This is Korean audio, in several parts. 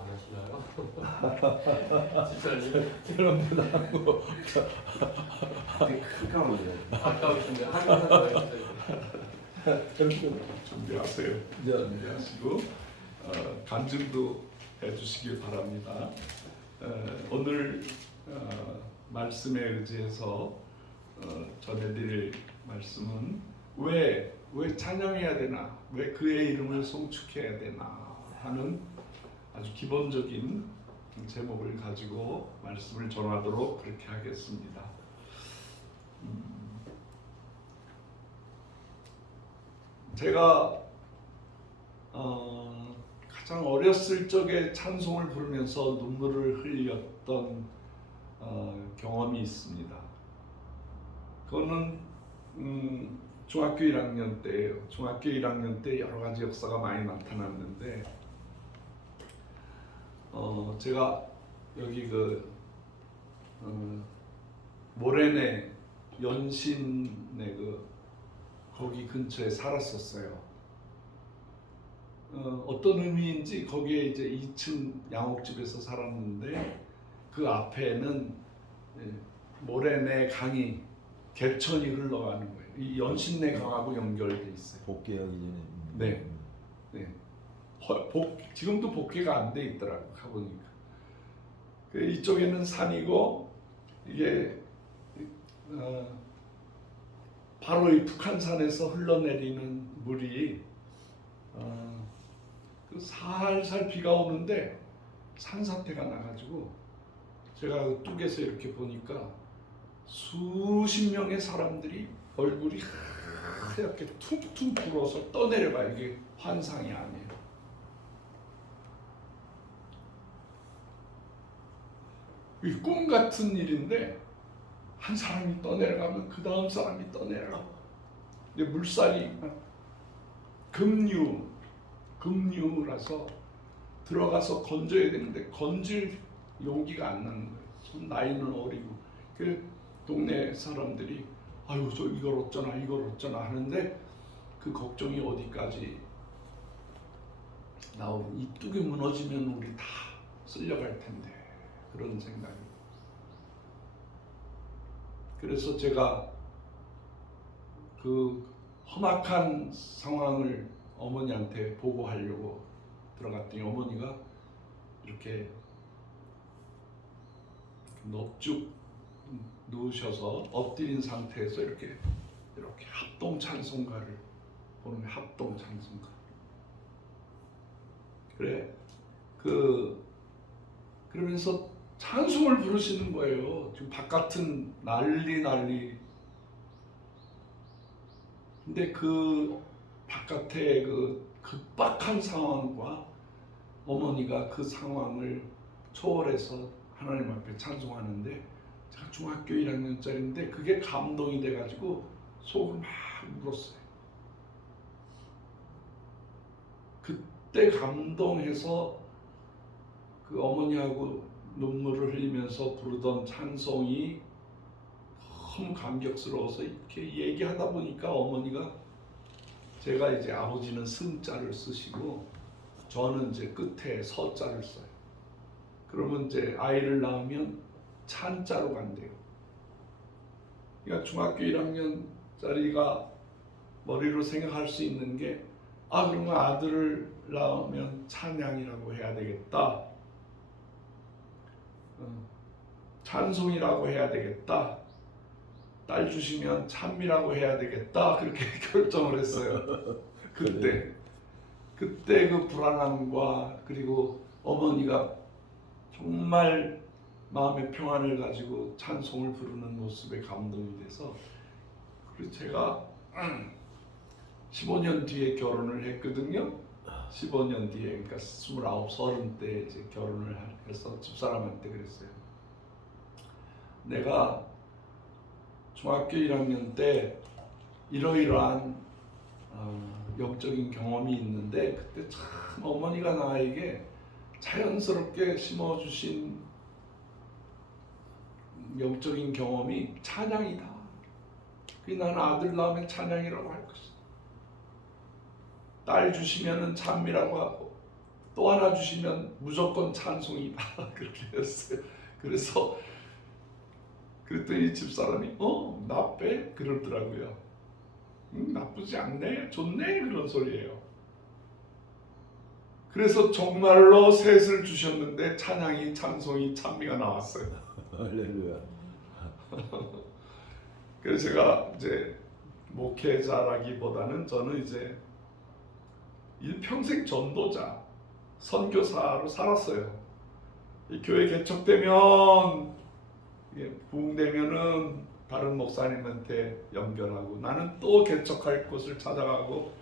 안 하시나요? 집사님 그런 건 하고 되게 큰 까먹어요. 아까우신데 한번 더 해주세요. 준비하세요. 네. 준비하시고 간증도 해주시길 바랍니다. 오늘 말씀에 의지해서 전해드릴 말씀은 왜 찬양해야 되나, 왜 그의 이름을 송축해야 되나 하는 아주 기본적인 제목을 가지고 말씀을 전하도록 그렇게 하겠습니다. 제가 가장 어렸을 적에 찬송을 부르면서 눈물을 흘렸던 경험이 있습니다. 그거는 중학교 1학년 때예요. 중학교 1학년 때 여러 가지 역사가 많이 나타났는데 제가 여기 모래내 연신내 거기 근처에 살았었어요. 어떤 의미인지 거기에 이제 2층 양옥집에서 살았는데 그 앞에는 모래내 강이 개천이 흘러가는 거예요. 이 연신내 강하고 연결돼 있어요. 복귀하기 전에. 네. 네. 지금도 복귀가 안 돼 있더라고 가보니까. 이쪽에는 산이고 이게 바로 이 북한산에서 흘러내리는 물이 살살 비가 오는데 산사태가 나가지고 제가 그 뚝에서 이렇게 보니까 수십 명의 사람들이 얼굴이 하얗게 퉁퉁 불어서 떠내려가. 이게 환상이 아니에요. 이 꿈 같은 일인데 한 사람이 떠내려가면 그 다음 사람이 떠내려가. 근데 물살이 급류라서 들어가서 건져야 되는데 건질 용기가 안 나는 거예요. 나이는 어리고. 그 동네 사람들이 아유 저 이걸 어쩌나 하는데 그 걱정이 어디까지 나오면 이 뚝이 무너지면 우리 다 쓸려갈 텐데 그런 생각이. 그래서 제가 그 험악한 상황을 어머니한테 보고하려고 들어갔더니 어머니가 이렇게 넙죽 누우셔서 엎드린 상태에서 이렇게 합동 찬송가를 보는 합동 찬송가. 그래 그러면서 찬송을 부르시는 거예요. 지금 바깥은 난리. 근데 그 바깥의 그 급박한 상황과 어머니가 그 상황을 초월해서 하나님 앞에 찬송하는데 제가 중학교 1학년짜리인데 그게 감동이 돼가지고 속을 막 울었어요. 그때 감동해서 그 어머니하고 눈물을 흘리면서 부르던 찬송이 너무 감격스러워서 이렇게 얘기하다 보니까 어머니가, 제가 이제 아버지는 승자를 쓰시고 저는 이제 끝에 서자를 써요. 그러면 이제 아이를 낳으면 찬자로 간대요. 그러니까 중학교 1학년짜리가 머리로 생각할 수 있는 게 그러면 아들을 낳으면 찬양이라고 해야 되겠다. 찬송이라고 해야 되겠다. 딸 주시면 찬미라고 해야 되겠다. 그렇게 결정을 했어요. 그때 그 불안함과 그리고 어머니가 정말 마음의 평안을 가지고 찬송을 부르는 모습에 감동이 돼서, 그리고 제가 15년 뒤에 결혼을 했거든요. 15년 뒤에, 그러니까 29, 30 때 이제 결혼을 해서 집사람한테 그랬어요. 내가 중학교 1학년 때 이러이러한 영적인 경험이 있는데 그때 참 어머니가 나에게 자연스럽게 심어주신 영적인 경험이 찬양이다. 나는 아들 낳으면 찬양이라고 할 것이다. 딸 주시면은 찬미라고 하고 또 하나 주시면 무조건 찬송이다. 그렇게 했어요. 그래서 그랬더니 집사람이 나 빼? 그러더라고요. 나쁘지 않네, 좋네, 그런 소리예요. 그래서 정말로 셋을 주셨는데 찬양이, 찬송이, 찬미가 나왔어요. 할렐루야. 그래서 제가 이제 목회자라기보다는 저는 이제 일평생 전도자, 선교사로 살았어요. 이 교회 개척되면, 부흥되면은 다른 목사님한테 연결하고, 나는 또 개척할 곳을 찾아가고,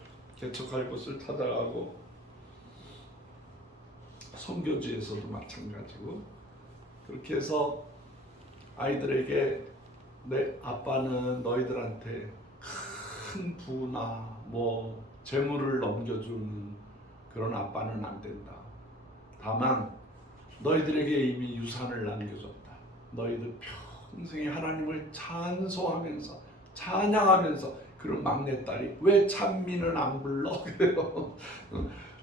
선교지에서도 마찬가지고, 그렇게 해서 아이들에게 내 아빠는 너희들한테 큰 부나 뭐 재물을 넘겨주는 그런 아빠는 안 된다. 다만 너희들에게 이미 유산을 남겨줬다. 너희들 평생에 하나님을 찬송하면서 찬양하면서, 그런 막내딸이 왜 찬미는 안 불러? 그래요.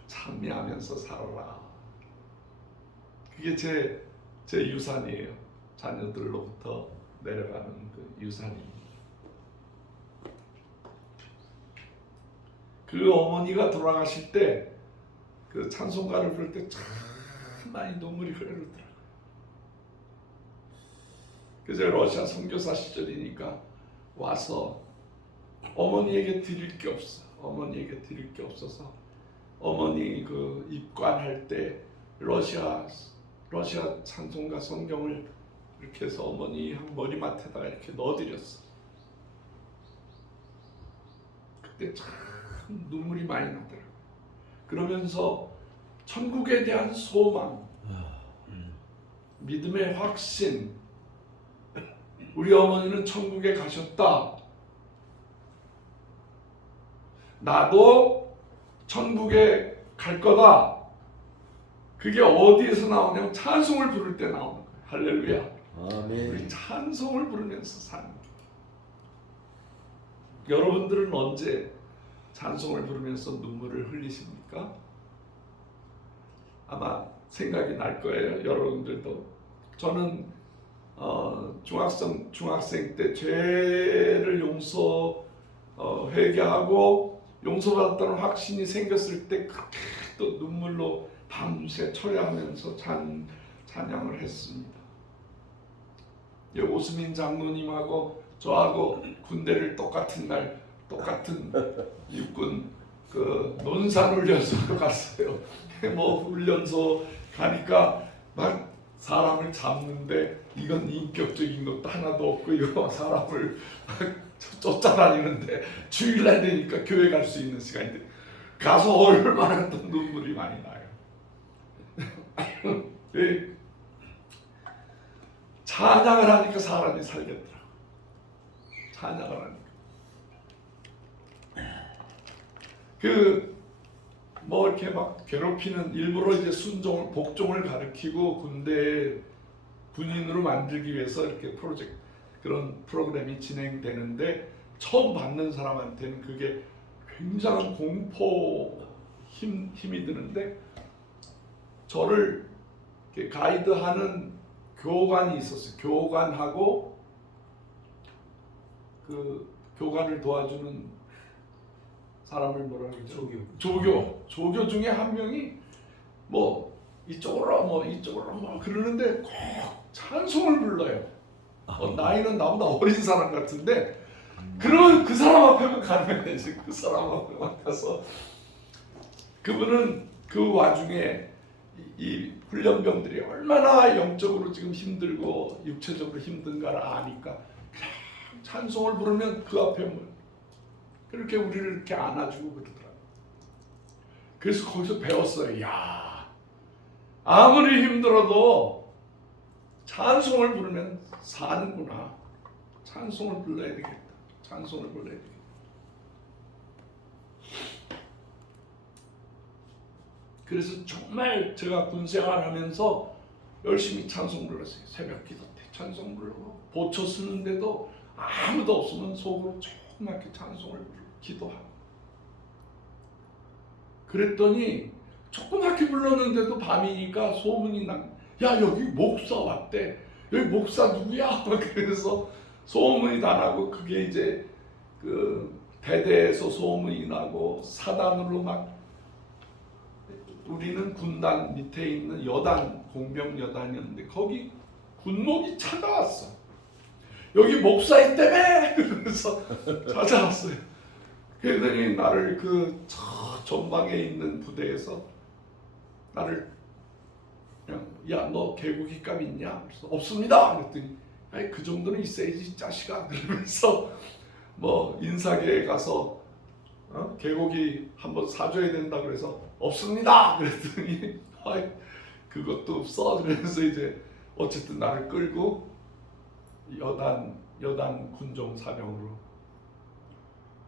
찬미하면서 살아라. 그게 제 유산이에요. 자녀들로부터 내려가는 그 유산이. 그 어머니가 돌아가실 때 그 찬송가를 부를 때 참 많이 눈물이 흐르더라고요. 그래서 러시아 선교사 시절이니까 와서 어머니에게 드릴 게 없어. 어머니에게 드릴 게 없어서 어머니 그 입관할 때 러시아 찬송가 성경을 이렇게 해서 어머니 머리맡에다가 이렇게 넣어드렸어. 그때 참 눈물이 많이 나더라고요. 그러면서 천국에 대한 소망, 믿음의 확신, 우리 어머니는 천국에 가셨다. 나도 천국에 갈 거다. 그게 어디에서 나오냐면 찬송을 부를 때 나오는 거예요. 할렐루야. 아멘. 우리 찬송을 부르면서 사는 거예요. 여러분들은 언제 찬송을 부르면서 눈물을 흘리십니까? 아마 생각이 날 거예요. 여러분들도. 저는 중학생 때 죄를 회개하고 용서받았다는 확신이 생겼을 때 그렇게 또 눈물로 밤새 철야하면서 찬양을 했습니다. 오수민 장로님하고 저하고 군대를 똑같은 육군 그 논산훈련소로 갔어요. 뭐 훈련소 가니까 막 사람을 잡는데 이건 인격적인 것도 하나도 없고 이거 사람을 쫓아다니는데 주일날 되니까 교회 갈 수 있는 시간인데 가서 얼마나 또 눈물이 많이 나요. 찬양을 하니까 사람이 살겠더라고. 찬양을 하니까. 뭐 이렇게 막 괴롭히는, 일부러 이제 복종을 가르치고 군대 군인으로 만들기 위해서 이렇게 그런 프로그램이 진행되는데, 처음 받는 사람한테는 그게 굉장한 힘이 드는데, 저를 이렇게 가이드하는 교관이 있었어요. 교관하고 그 교관을 도와주는 사람을 뭐라 그러죠? 조교 중에 한 명이 뭐 이쪽으로 그러는데 꼭 찬송을 불러요. 나이는 나보다 어린 사람 같은데, 그러면 그 사람 앞에만 가면 되지. 그 사람 앞에만 가서, 그분은 그 와중에 이 훈련병들이 얼마나 영적으로 지금 힘들고 육체적으로 힘든가를 아니까 그냥 찬송을 부르면 그 앞에 그렇게 우리를 이렇게 안아주고 그러더라고요. 그래서 거기서 배웠어요. 야, 아무리 힘들어도 찬송을 부르면 사는구나. 찬송을 불러야 되겠다. 찬송을 불러야 되겠다. 그래서 정말 제가 군 생활하면서 열심히 찬송 불렀어요. 새벽 기도 때 찬송 부르고, 보초 쓰는데도 아무도 없으면 속으로 조그맣게 찬송을 부르고 기도하고. 그랬더니 조그맣게 불렀는데도 밤이니까 소문이 야 여기 목사 왔대. 여기 목사 누구야? 그래서 소문이 다 나고 그게 이제 그 대대에서 소문이 나고 사단으로 막 우리는 군단 밑에 있는 여단 공병 여단이었는데 거기 군목이 찾아왔어. 여기 목사 있다며. 그래서 찾아왔어요. 그랬더니 나를 그 전방에 있는 부대에서 나를 그냥 야 너 개고기값 있냐? 그래서 없습니다. 그랬더니 아니 그 정도는 있어야지 이 자식아. 그러면서 뭐 인사계에 가서 개고기 한번 사줘야 된다 그래서 없습니다. 그랬더니 아이 그것도 없어. 그래서 이제 어쨌든 나를 끌고 여단 군종 사령으로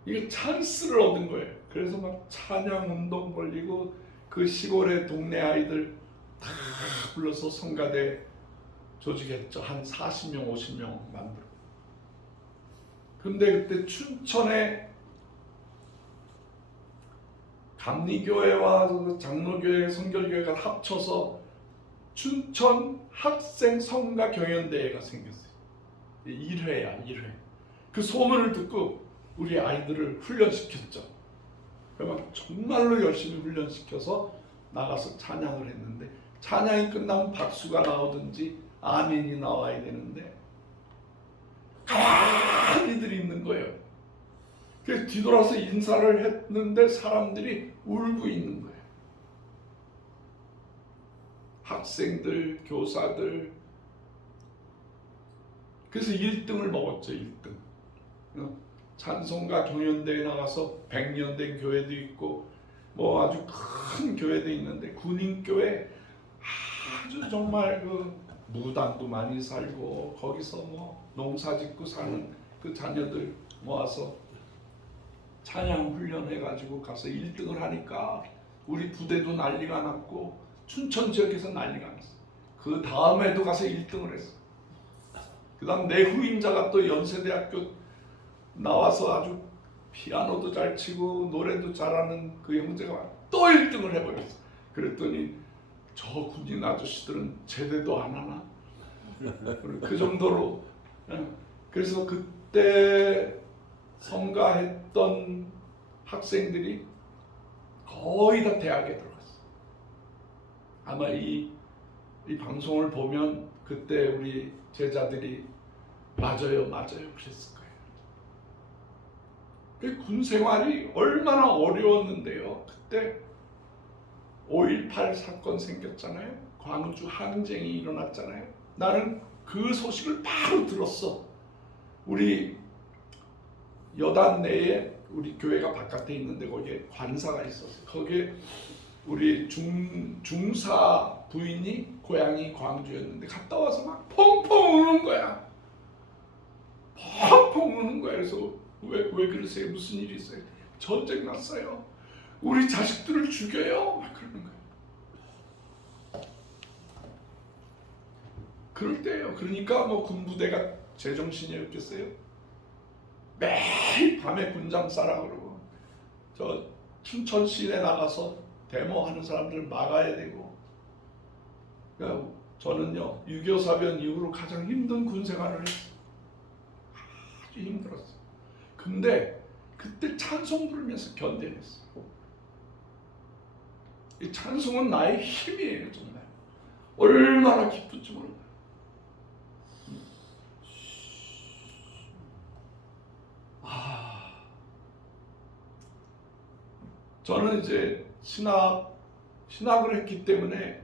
이게 찬스를 얻은 거예요. 그래서 막 찬양 운동 벌리고 그 시골의 동네 아이들 다 불러서 성가대 조직했죠. 한 40명 50명 만들고. 근데 그때 춘천에 감리교회와 장로교회 성결교회가 합쳐서 춘천 학생 성가 경연대회가 생겼어요. 1회야 1회. 그 소문을 듣고 우리 아이들을 훈련시켰죠. 막 정말로 열심히 훈련시켜서 나가서 찬양을 했는데 찬양이 끝나면 박수가 나오든지 아멘이 나와야 되는데 가만히들 있는 거예요. 그래서 뒤돌아서 인사를 했는데 사람들이 울고 있는 거예요. 학생들, 교사들. 그래서 1등을 먹었죠. 1등. 찬송가 경연대회 나가서 100년 된 교회도 있고 뭐 아주 큰 교회도 있는데 군인교회 아주 정말 그 무당도 많이 살고 거기서 뭐 농사짓고 사는 그 자녀들 모아서 찬양 훈련해가지고 가서 1등을 하니까 우리 부대도 난리가 났고 춘천 지역에서 난리가 났어. 그 다음에도 가서 1등을 했어. 그 다음 내 후임자가 또 연세대학교 나와서 아주 피아노도 잘 치고 노래도 잘하는 그 형제가 또 1등을 해버렸어. 그랬더니 저 군인 아저씨들은 제대도 안 하나? 그 정도로. 그래서 그때 성가했던 학생들이 거의 다 대학에 들어갔어. 아마 이 방송을 보면 그때 우리 제자들이 맞아요 그랬을 거예요. 그 군 생활이 얼마나 어려웠는데요. 그때 5.18 사건 생겼잖아요. 광주 항쟁이 일어났잖아요. 나는 그 소식을 바로 들었어. 우리 여단 내에 우리 교회가 바깥에 있는데 거기에 관사가 있었어요. 거기에 우리 중사 부인이 고향이 광주였는데 갔다 와서 막 펑펑 우는 거야. 펑펑 우는 거야. 그래서 왜 그러세요? 무슨 일이 있어요? 전쟁 났어요. 우리 자식들을 죽여요. 막 그러는 거예요. 그럴 때예요. 그러니까 뭐 군부대가 제정신이 없겠어요? 매일 밤에 군장 싸라 그러고 저 춘천 시내 나가서 데모하는 사람들 막아야 되고. 그러니까 저는요 6.25 사변 이후로 가장 힘든 군 생활을 했어요. 아주 힘들었어요. 근데 그때 찬송 부르면서 견뎌냈어. 이 찬송은 나의 힘이에요. 정말 얼마나 기쁜지 몰라요. 저는 이제 신학을 했기 때문에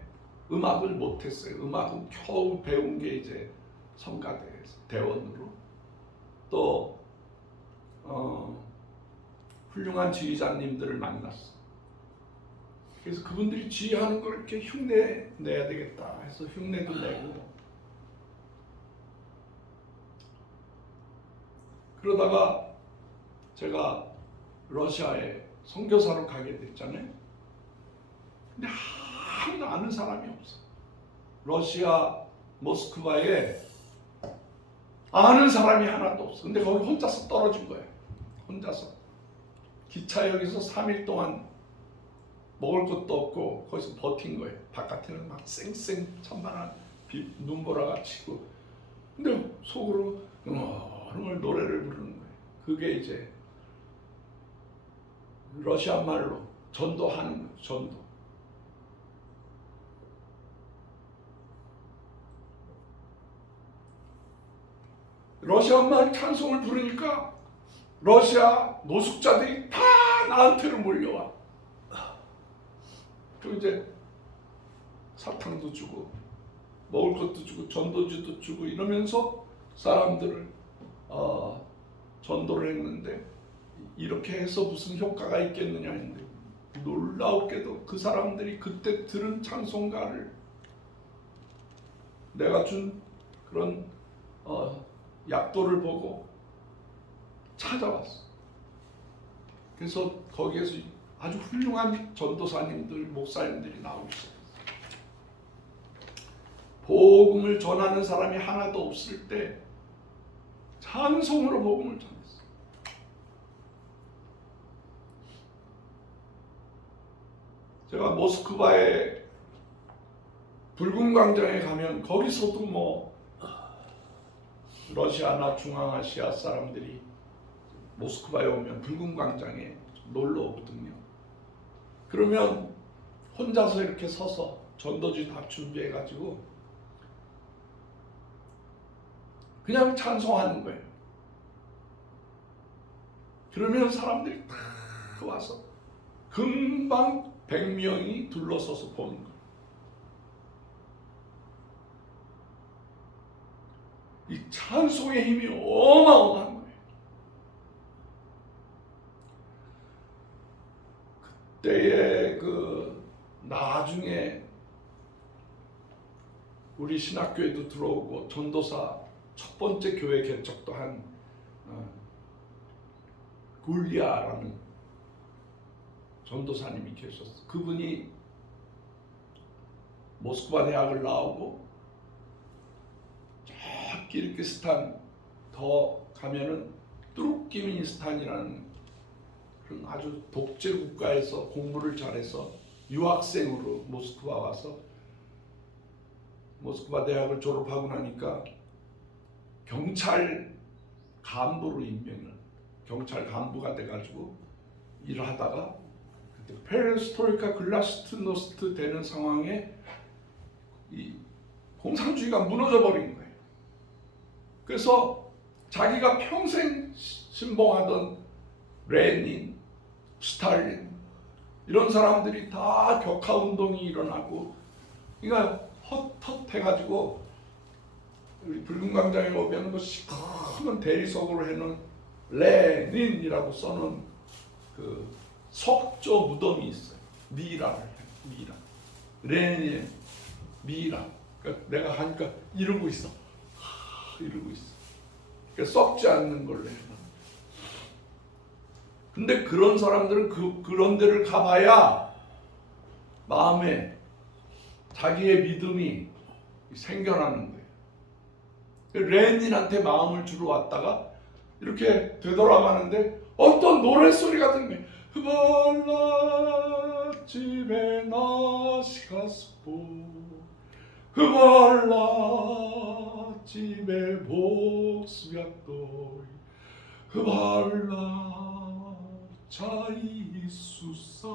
음악을 못했어요. 음악은 겨우 배운 게 이제 성가대에서 대원으로 또 훌륭한 지휘자님들을 만났어. 그래서 그분들이 지휘하는 걸 이렇게 흉내 내야 되겠다 해서 흉내도 내고 그러다가 제가 러시아에 선교사로 가게 됐잖아요. 근데 하나도 아는 사람이 없어. 러시아 모스크바에 아는 사람이 하나도 없어. 근데 거기 혼자서 떨어진 거예요. 혼자서 기차역에서 3일 동안 먹을 것도 없고 거기서 버틴 거예요. 바깥에는 막 쌩쌩 천만한 눈보라가 치고, 근데 속으로 응얼응얼 노래를 부르는 거예요. 그게 이제 러시아 말로 전도하는 거예요. 전도. 러시아 말 찬송을 부르니까 러시아 노숙자들이 다 나한테로 몰려와. 그리고 이제 사탕도 주고 먹을 것도 주고 전도주도 주고 이러면서 사람들을 전도를 했는데, 이렇게 해서 무슨 효과가 있겠느냐 했는데, 놀라웠게도 그 사람들이 그때 들은 찬송가를 내가 준 그런 약도를 보고 찾아왔어. 그래서 거기에서 아주 훌륭한 전도사님들, 목사님들이 나오기 시작했어요. 복음을 전하는 사람이 하나도 없을 때 찬송으로 복음을 전했어요. 제가 모스크바의 붉은 광장에 가면 거기서도 뭐 러시아나 중앙아시아 사람들이 모스크바에 오면 붉은 광장에 놀러 오거든요. 그러면 혼자서 이렇게 서서 전도지 다 준비해가지고 그냥 찬송하는 거예요. 그러면 사람들이 다 와서 금방 100명이 둘러서서 보는 거예요. 이 찬송의 힘이 어마어마한 거예요. 그때의 나중에 우리 신학교에도 들어오고 전도사 첫 번째 교회 개척도 한 굴리아라는 전도사님이 계셨어요. 그분이 모스크바 대학을 나오고 저 키르기스탄 더 가면은 투르키미니스탄이라는 그런 아주 독재 국가에서 공부를 잘해서 유학생으로 모스크바 와서 모스크바 대학을 졸업하고 나니까 경찰 간부로 임명을, 경찰 간부가 돼가지고 일을 하다가 그때 페레스트로이카 글라스노스트 되는 상황에 이 공산주의가 무너져 버린 거예요. 그래서 자기가 평생 신봉하던 레닌, 스탈린 이런 사람들이 다 격하 운동이 일어나고, 그러니까 헛헛해가지고 우리 붉은 광장에 오면 그 시커먼 대리석으로 해놓은 레닌이라고 써놓은 그 석조 무덤이 있어요. 미라를 해요. 미라. 레닌의 미라. 그러니까 내가 하니까 이러고 있어. 이러고 있어. 그러니까 썩지 않는 걸로 해요. 근데 그런 사람들은 그런 데를 가봐야 마음에 자기의 믿음이 생겨나는 거예요. 레닌한테 마음을 주러 왔다가 이렇게 되돌아가는데 어떤 노랫소리가 들리네. 흡알라 집에 나시가스포 흡알라 집에 복수약도 흡알라 자이수사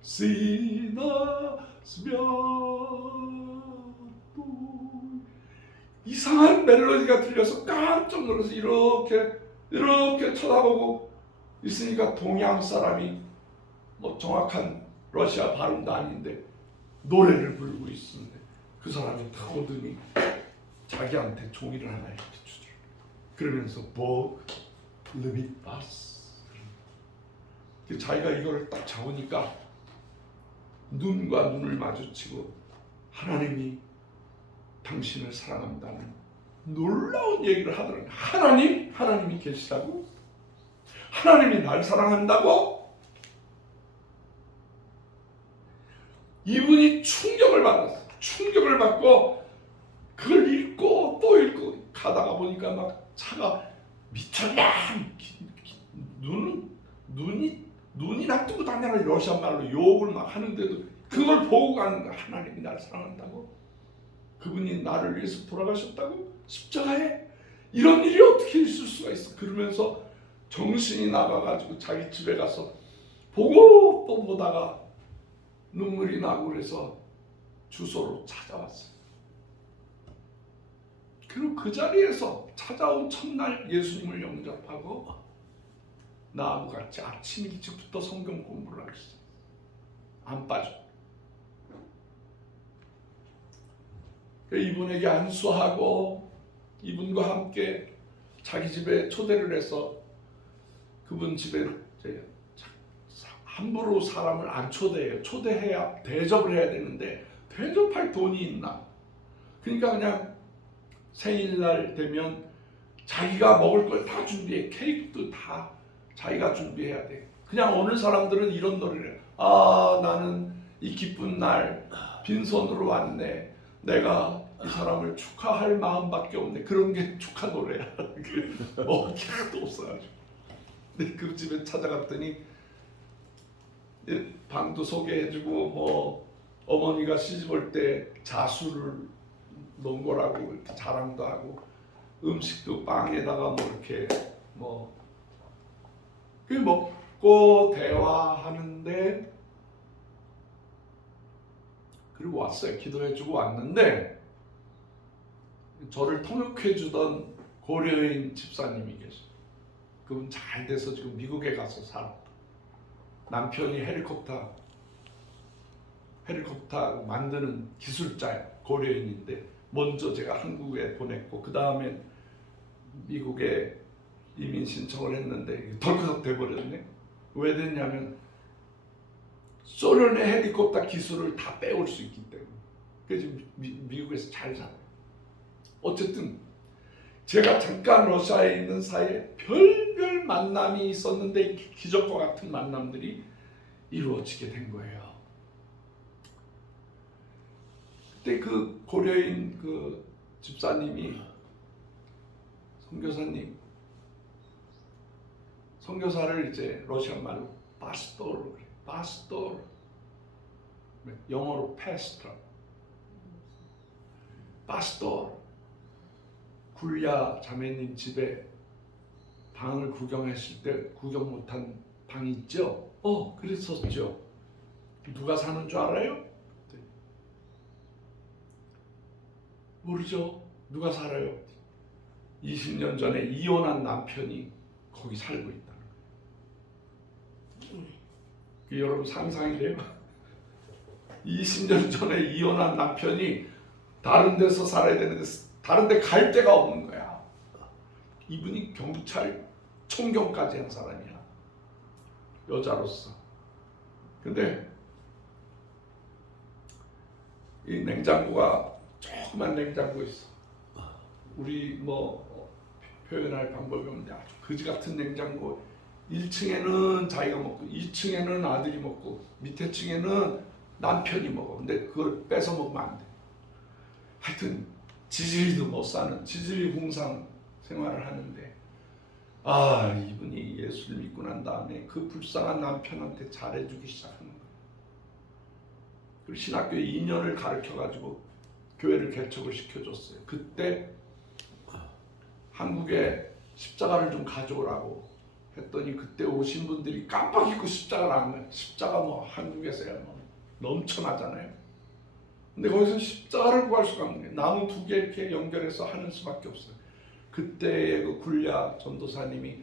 시나 스며또 이상한 멜로디가 들려서 깜짝 놀라서 이렇게 쳐다보고 있으니까 동양 사람이 뭐 정확한 러시아 발음도 아닌데 노래를 부르고 있었는데 그 사람이 다 오더니 자기한테 종이를 하나 이렇게 주더라고요. 그러면서 복 르미파스, 자기가 이걸 딱 잡으니까 눈과 눈을 마주치고 하나님이 당신을 사랑한다는 놀라운 얘기를 하더라고요. 하나님이 계시다고? 하나님이 날 사랑한다고? 이분이 충격을 받았어요. 충격을 받고 그걸 읽고 또 읽고 가다가 보니까 막 차가 미쳤냐, 눈이 눈이나 뜨고 다녀라 러시아 말로 욕을 막 하는데도 그걸 보고 가는 거야. 하나님이 나를 사랑한다고? 그분이 나를 위해서 돌아가셨다고? 십자가에? 이런 일이 어떻게 있을 수가 있어? 그러면서 정신이 나가가지고 자기 집에 가서 보고 또 보다가 눈물이 나고 그래서 주소로 찾아왔어요. 그리고 그 자리에서 찾아온 첫날 예수님을 영접하고 나하고 같이 아침 일찍부터 성경 공부를 하기 시작했어요. 안 빠져. 이분에게 안수하고 이분과 함께 자기 집에 초대를 해서 그분 집에 이제 함부로 사람을 안 초대해요. 초대해야 대접을 해야 되는데 대접할 돈이 있나? 그러니까 그냥 생일날 되면 자기가 먹을 걸 다 준비해. 케이크도 다 자기가 준비해야 돼. 그냥 오는 사람들은 이런 노래를 해요. 아, 나는 이 기쁜 날 빈손으로 왔네. 내가 이 사람을 축하할 마음밖에 없네. 그런 게 축하 노래야. 먹을 게 하나도 없어가지고. 근데 그 집에 찾아갔더니 방도 소개해주고 뭐 어머니가 시집올 때 자수를 놓은 거라고 이렇게 자랑도 하고 음식도 빵에다가 뭐 이렇게 뭐 그 먹고 대화하는데 그리고 왔어요. 기도해주고 왔는데 저를 통역해주던 고려인 집사님이 계셔요. 그분 잘 돼서 지금 미국에 가서 살아. 남편이 헬리콥터 만드는 기술자예요. 고려인인데 먼저 제가 한국에 보냈고 그 다음에 미국에 이민 신청을 했는데 덜컥 돼버렸네. 왜 됐냐면 소련의 헬리콥터 기술을 다 빼올 수 있기 때문에. 그래서 미국에서 잘 살아요. 어쨌든 제가 잠깐 러시아에 있는 사이에 별별 만남이 있었는데 기적과 같은 만남들이 이루어지게 된 거예요. 그때 그 고려인 그 집사님이 선교사를 이제 러시아 말로 파스토르 그래. 파스토르. 영어로 패스터. 파스토르. 굴야 자매님 집에 방을 구경했을 때 구경 못한 방이 있죠? 그랬었죠. 누가 사는 줄 알아요? 모르죠. 누가 살아요? 20년 전에 이혼한 남편이 거기 살고 있다는 거예요. 여러분 상상이 돼요? 20년 전에 이혼한 남편이 다른 데서 살아야 되는데 다른 데 갈 데가 없는 거야. 이분이 경찰 총경까지 한 사람이야. 여자로서. 근데 이 냉장고가 조그만 냉장고 있어. 우리 뭐 표현할 방법이 없는데 아주 거지 같은 냉장고. 1층에는 자기가 먹고 2층에는 아들이 먹고 밑에 층에는 남편이 먹어. 근데 그걸 뺏어 먹으면 안 돼. 하여튼 지질이도 못 사는 지질이 공상 생활을 하는데 이분이 예수를 믿고 난 다음에 그 불쌍한 남편한테 잘해주기 시작하는 거예요. 그리고 신학교에 2년을 가르쳐가지고 교회를 개척을 시켜줬어요. 그때 한국에 십자가를 좀 가져오라고 했더니 그때 오신 분들이 깜빡 잊고 십자가를 안 가요. 십자가 뭐 한국에서야 뭐 넘쳐나잖아요. 근데 거기서 십자가를 구할 수가 없는 거예요. 나무 2개 이렇게 연결해서 하는 수밖에 없어요. 그때 그 굴야 전도사님이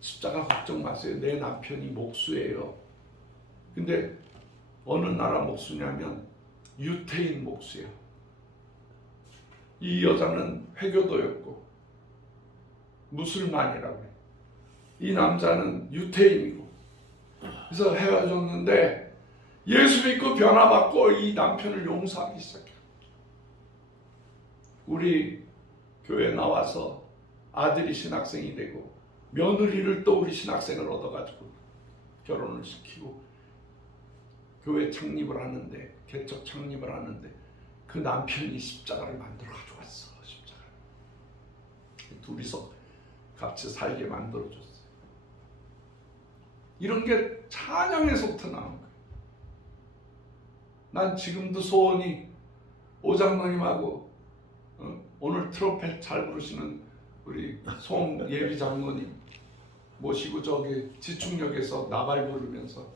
십자가 걱정 마세요. 내 남편이 목수예요. 근데 어느 나라 목수냐면 유태인 목수예요. 이 여자는 회교도였고 무슬만이라고 해요. 이 남자는 유태인이고. 그래서 헤어졌는데 예수 믿고 변화받고 이 남편을 용서하기 시작해요. 우리 교회 나와서 아들이 신학생이 되고 며느리를 또 우리 신학생을 얻어가지고 결혼을 시키고 교회 창립을 하는데 개척 창립을 하는데 그 남편이 십자가를 만들어 가져왔어. 십자가를. 둘이서 같이 살게 만들어줬어요. 이런 게 찬양에서부터 나온 거예요. 난 지금도 소원이 오장로님하고 오늘 트럼펫 잘 부르시는 우리 송 예비 장로님 모시고 저기 지축역에서 나발 부르면서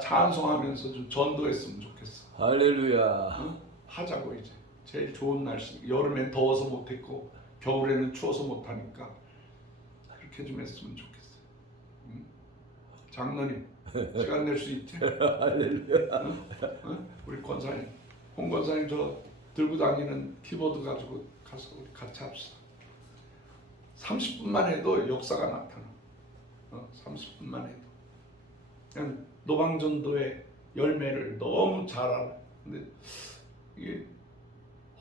찬송하면서 좀 전도했으면 좋겠어. 할렐루야. 하자고 이제. 제일 좋은 날씨. 여름엔 더워서 못했고 겨울에는 추워서 못하니까 그렇게 좀 했으면 좋겠어요. 장로님 시간 낼 수 있지? 할렐루야. 우리 권사님, 홍 권사님 저 들고 다니는 키보드 가지고 가서 우리 같이 합시다. 30분만 해도 역사가 나타나. 30분만 해도. 그냥 노방전도의 열매를 너무 잘 알아. 근데 이게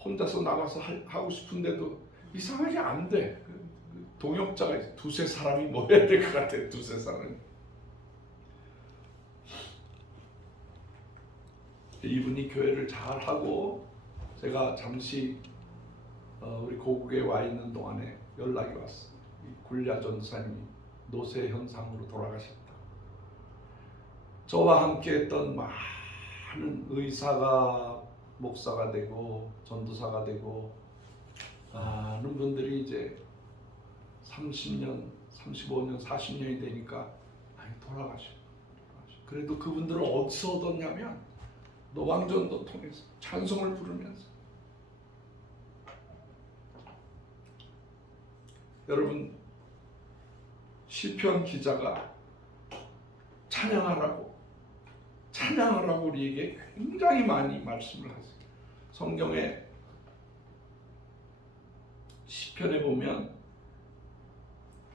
혼자서 나가서 하고 싶은데도 이상하게 안 돼. 동역자가 두세 사람이 모여야 될 것 같아. 두세 사람이. 이분이 교회를 잘 하고 제가 잠시 우리 고국에 와 있는 동안에 연락이 왔어. 굴야 전사님이 노쇠 현상으로 돌아가셨다. 저와 함께했던 많은 의사가 목사가 되고 전도사가 되고 많은 분들이 이제 30년, 35년, 40년이 되니까 많이 돌아가셔. 그래도 그분들을 어디서 얻었냐면 노방전도 통해서 찬송을 부르면서. 여러분 시편 기자가 찬양하라고 우리에게 굉장히 많이 말씀을 하세요. 성경에 시편에 보면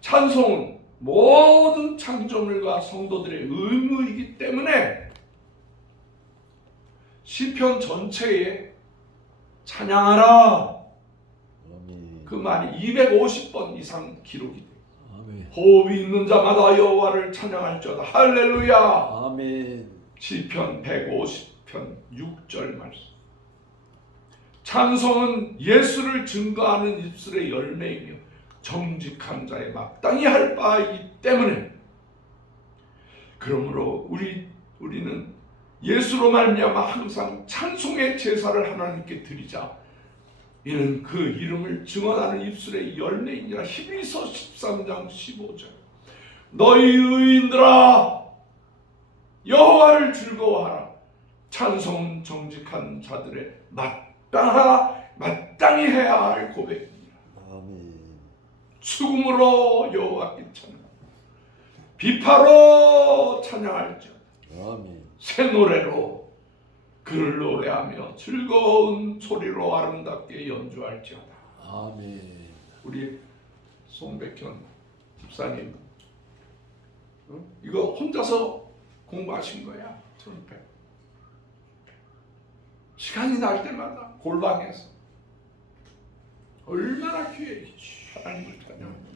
찬송은 모든 창조물과 성도들의 의무이기 때문에 시편 전체에 찬양하라 아멘. 그 말이 250번 이상 기록이 돼요. 아멘. 호흡이 있는 자마다 여호와를 찬양할지어다. 할렐루야. 아멘. 시편 150편 6절 말씀. 찬송은 예수를 증거하는 입술의 열매이며 정직한 자의 마땅히 할 바이기 때문에, 그러므로 우리는 예수로 말미암아 항상 찬송의 제사를 하나님께 드리자. 이는 그 이름을 증언하는 입술의 열매이니라. 히브리서 13장 15절. 너희 의인들아 여호와를 즐거워하라. 찬송은 정직한 자들의 마땅히 해야 할 고백이니라. 아멘. 수금으로 여호와께 찬양, 비파로 찬양할지어다. 아멘. 새 노래로 그를 노래하며 즐거운 소리로 아름답게 연주할지어다. 아멘. 우리 송백현 집사님 이거 혼자서 공부하신 거야. 트럼펫. 시간이 날 때마다 골방에서 얼마나 귀해. 하나님을 찬양합니다.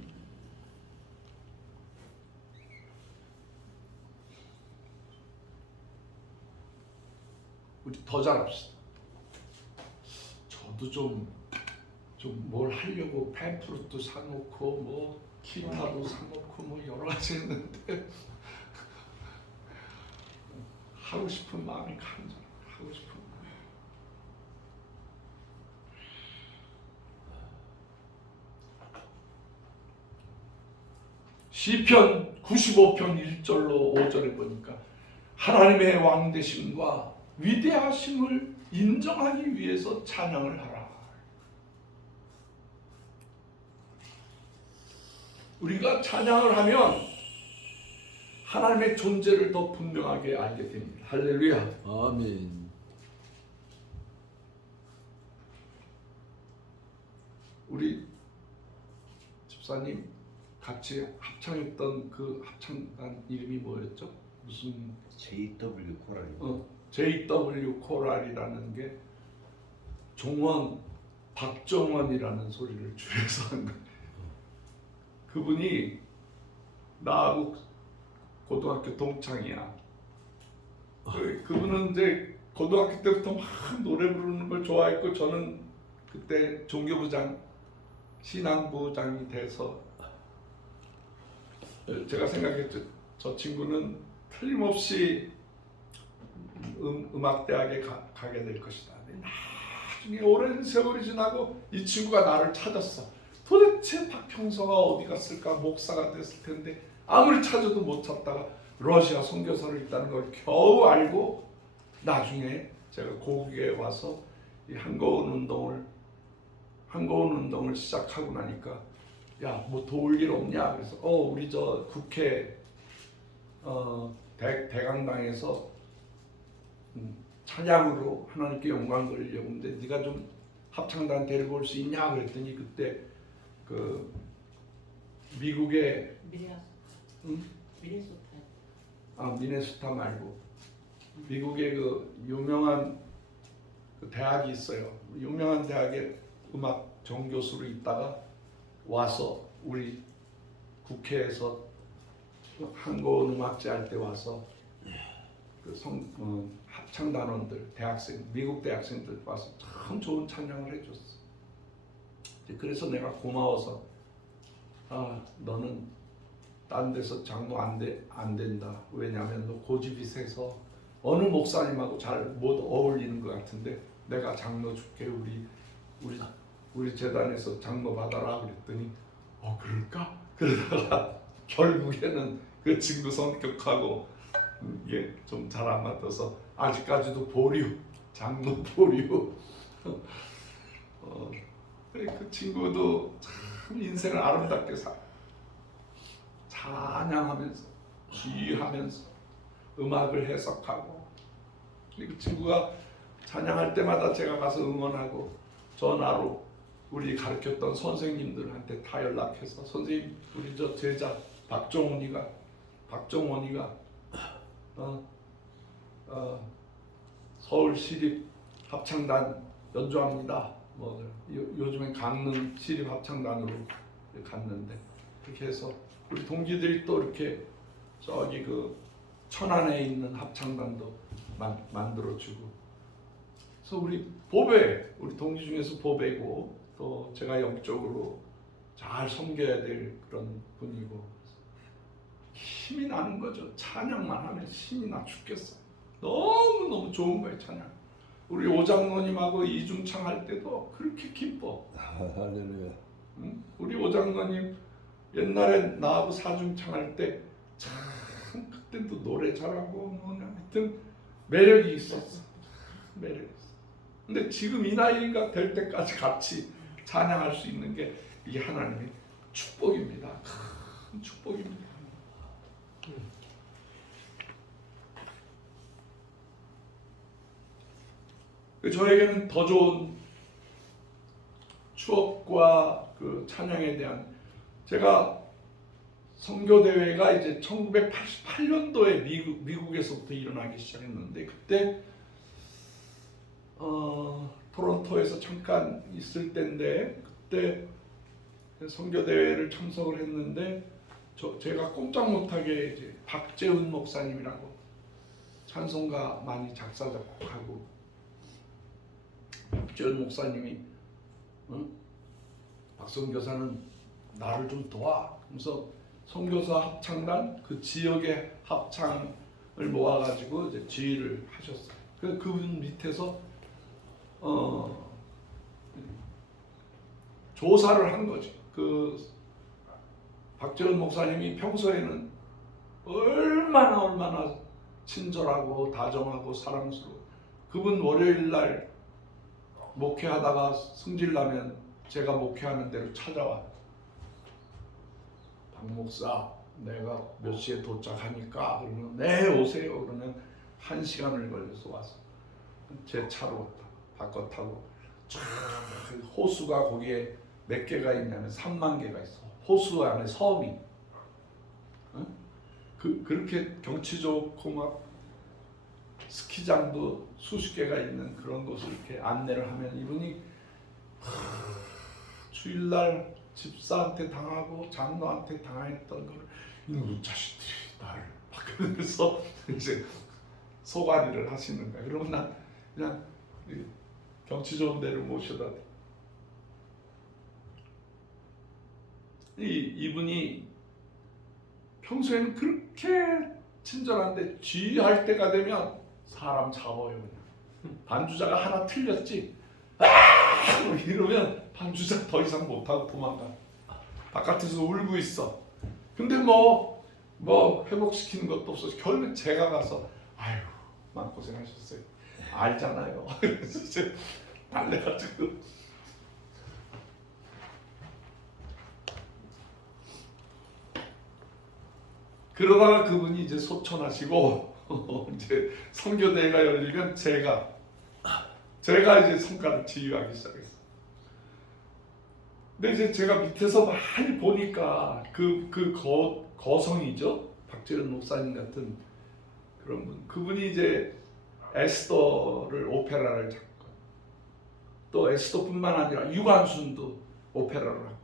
우리 더 잘합시다. 저도 좀 뭘 하려고 팸프루트 사놓고 뭐 기타도 사놓고 뭐 여러 가지 했는데 하고 싶은 마음이 간절. 하고 싶은 마음. 시편 95편 1절로 5절에 보니까 하나님의 왕되심과 위대하심을 인정하기 위해서 찬양을 하라. 우리가 찬양을 하면 하나님의 존재를 더 분명하게 알게 됩니다. 할렐루야. 아멘. 우리 집사님 같이 합창했던 그 합창단 이름이 뭐였죠? 무슨 JW 코랄이. JW 코랄이라는 게 종원 박정원이라는 소리를 줄여서 한 거예요. 그분이 나하고 고등학교 동창이야. 그분은 이제 고등학교 때부터 막 노래 부르는 걸 좋아했고, 저는 그때 종교부장, 신앙부장이 돼서 제가 생각했죠. 저 친구는 틀림없이 음악대학에 가게 될 것이다. 나중에 오랜 세월이 지나고 이 친구가 나를 찾았어. 도대체 박형서가 어디 갔을까? 목사가 됐을 텐데 아무리 찾아도 못 찾다가 러시아 선교사로 있다는 걸 겨우 알고 나중에 제가 고국에 와서 이 한거운 운동을 시작하고 나니까 야, 뭐 도울 일 없냐? 그래서 우리 저 국회 대강당에서 찬양으로 하나님께 영광 돌리려고 하는데 네가 좀 합창단 데리고 올 수 있냐? 그랬더니 그때 그 미국의 미네소타 말고 미국의 그 유명한 그 대학이 있어요. 유명한 대학에 음악 정교수로 있다가 와서 우리 국회에서 한국 음악제 할 때 와서 그 합창단원들, 대학생, 미국 대학생들 와서 참 좋은 찬양을 해줬어. 그래서 내가 고마워서 너는 딴 데서 장로 안 된다. 왜냐하면 너 고집이 세서 어느 목사님하고 잘 못 어울리는 것 같은데 내가 장로 줄게. 우리 재단에서 장로 받아라 그랬더니 그럴까? 그러다가 결국에는 그 친구 성격하고 이게 좀 잘 안 맞아서 아직까지도 보류, 장로 보류. 그 친구도 참 인생을 아름답게 찬양하면서 지휘하면서 음악을 해석하고 그 친구가 찬양할 때마다 제가 가서 응원하고 전화로 우리 가르쳤던 선생님들한테 다 연락해서 선생님 우리 저 제자 박정원이가 서울시립 합창단 연주합니다. 요즘엔 강릉 시립 합창단으로 갔는데 그렇게 해서 우리 동기들이 또 이렇게 저기 그 천안에 있는 합창단도 만들어주고 그래서 우리 동기 중에서 보배고 또 제가 영적으로 잘 섬겨야 될 그런 분이고 힘이 나는 거죠. 찬양만 하면 힘이 나 죽겠어. 너무너무 좋은 거예요. 찬양. 우리 오장로님하고 이중창 할 때도 그렇게 기뻐. 할렐루야. 우리 오장로님 옛날에 나하고 사중창 할 때 참 그때도 노래 잘하고 하여튼 매력이 있었어. 매력이 있어. 근데 지금 이 나이가 될 때까지 같이 찬양할 수 있는 게 이게 하나님의 축복입니다. 큰 축복입니다. 저에게는 더 좋은 추억과 그 찬양에 대한 제가 선교 대회가 이제 1988년도에 미국에서부터 일어나기 시작했는데 그때 토론토에서 잠깐 있을 때인데 그때 선교 대회를 참석을 했는데 제가 꼼짝 못하게 이제 박재훈 목사님이라고 찬송가 많이 작사 작곡하고 박재훈 목사님이 박선교사는 나를 좀 도와. 그래서 선교사 합창단 그 지역의 합창을 모아가지고 이제 지휘를 하셨어요. 그분 밑에서 조사를 한 거죠. 그 박재훈 목사님이 평소에는 얼마나 친절하고 다정하고 사랑스러워. 그분 월요일 날 목회하다가 승질나면 제가 목회하는 대로 찾아와. 박 목사, 내가 몇 시에 도착하니까 그러면 네 오세요. 그러면 1시간을 걸려서 와서 제 차로 바꿔 타고 쫙 호수가 거기에 몇 개가 있냐면 3만 개가 있어. 호수 안에 섬이. 그렇게 경치 좋고 막 스키장도 수십 개가 있는 그런 곳을 이렇게 안내를 하면 이분이 주일날 집사한테 당하고 장로한테 당했던 걸 이놈 자식들이 나를 바꾸면서 이제 소가리를 하시는 거야. 그러면 난 그냥 경치 좋은 데를 모셔다 대. 이분이 평소에는 그렇게 친절한데 쥐할 때가 되면 사람 잡아요. 그냥 반주자가 하나 틀렸지 이러면 반주자 더 이상 못하고 도망가. 바깥에서 울고 있어. 근데 뭐 회복시키는 것도 없어서 결국 제가 가서 아유 마음고생하셨어요. 알잖아요. 그래서 달래가지고 그러다가 그분이 이제 소천하시고 이제 선교대회가 열리면 제가 이제 성가를 지휘하기 시작했어요. 근데 이제 제가 밑에서 많이 보니까 거성이죠. 박재련 목사님 같은 그런 분. 그분이 이제 에스더를 오페라를 작곡. 또 에스더뿐만 아니라 유관순도 오페라를 하고.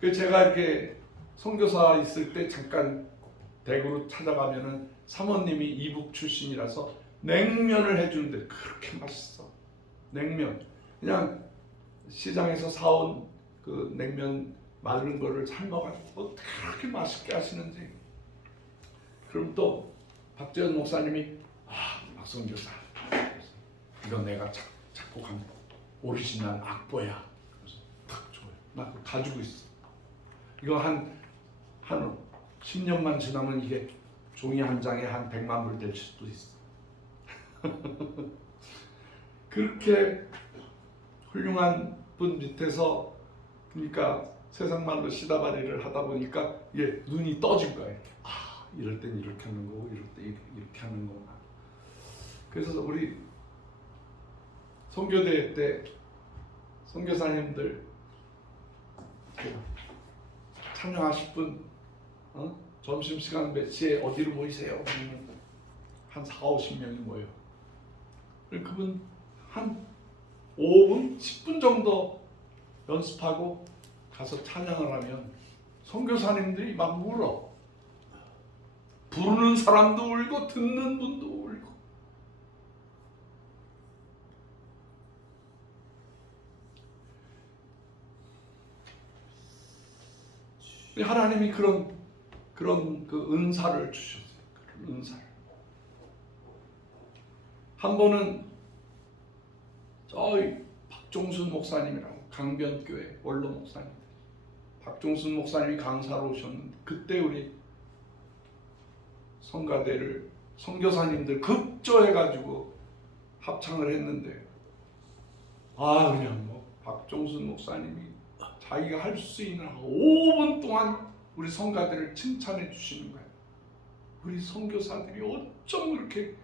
그래서 제가 이렇게 선교사 있을 때 잠깐 대구로 찾아가면은 사모님이 이북 출신이라서 냉면을 해주는데 그렇게 맛있어. 냉면. 그냥 시장에서 사온 그 냉면 마른 거를 삶아가지고 어떻게 그렇게 맛있게 하시는지. 그럼 또 박재현 목사님이 박선교사 이거 내가 작곡한 오리지널 악보야. 그래서 딱 줘요. 나 그거 가지고 있어. 이거 한 10년만 지나면 이게 종이 한 장에 한 100만 불 될 수도 있어. 그렇게 훌륭한 분 밑에서 그러니까 세상 말로 시다바리를 하다 보니까 이게 눈이 떠진 거야. 이럴 땐 이렇게 하는 거고 이럴 때 이렇게 하는 거구나. 그래서 우리 선교대회 때 선교사님들 참여하실 분 점심시간 몇 시에 어디로 모이세요? 한 40-50명이 모여요. 그분 한 5분, 10분 정도 연습하고 가서 찬양을 하면 선교사님들이 막 울어. 부르는 사람도 울고 듣는 분도 울고. 하나님이 그런 그 은사를 주셨어요. 그런 은사를. 한 번은 저희 박종순 목사님이라고 강변교회 원로 목사님, 박종순 목사님이 강사로 오셨는데 그때 우리 성가대를 선교사님들 급조해가지고 합창을 했는데 그냥 박종순 목사님이 자기가 할 수 있는 5분 동안 우리 성가대를 칭찬해 주시는 거예요. 우리 선교사들이 어쩜 그렇게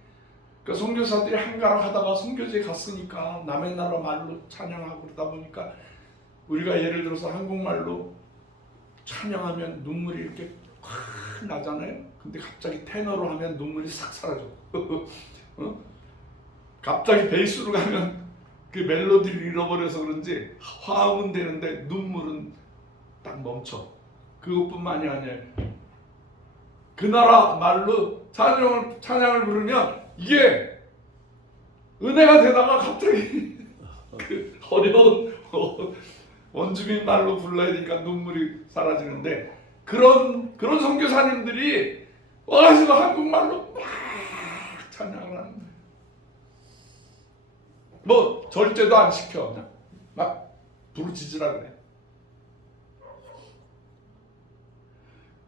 그러니까 선교사들이 한가락 하다가 선교지에 갔으니까 남의 나라 말로 찬양하고 그러다 보니까 우리가 예를 들어서 한국말로 찬양하면 눈물이 이렇게 확 나잖아요. 근데 갑자기 테너로 하면 눈물이 싹 사라져. 갑자기 베이스로 가면 그 멜로디를 잃어버려서 그런지 화음은 되는데 눈물은 딱 멈춰. 그것뿐만이 아니에요. 그 나라 말로 찬양을 부르면 이게 은혜가 되다가 갑자기 그 어려운 원주민 말로 불러야 되니까 눈물이 사라지는데 그런 선교사님들이 와가지고 한국말로 막 찬양을 하는 거예요. 절제도 안 시켜. 그냥 막 부르짖으라 그래.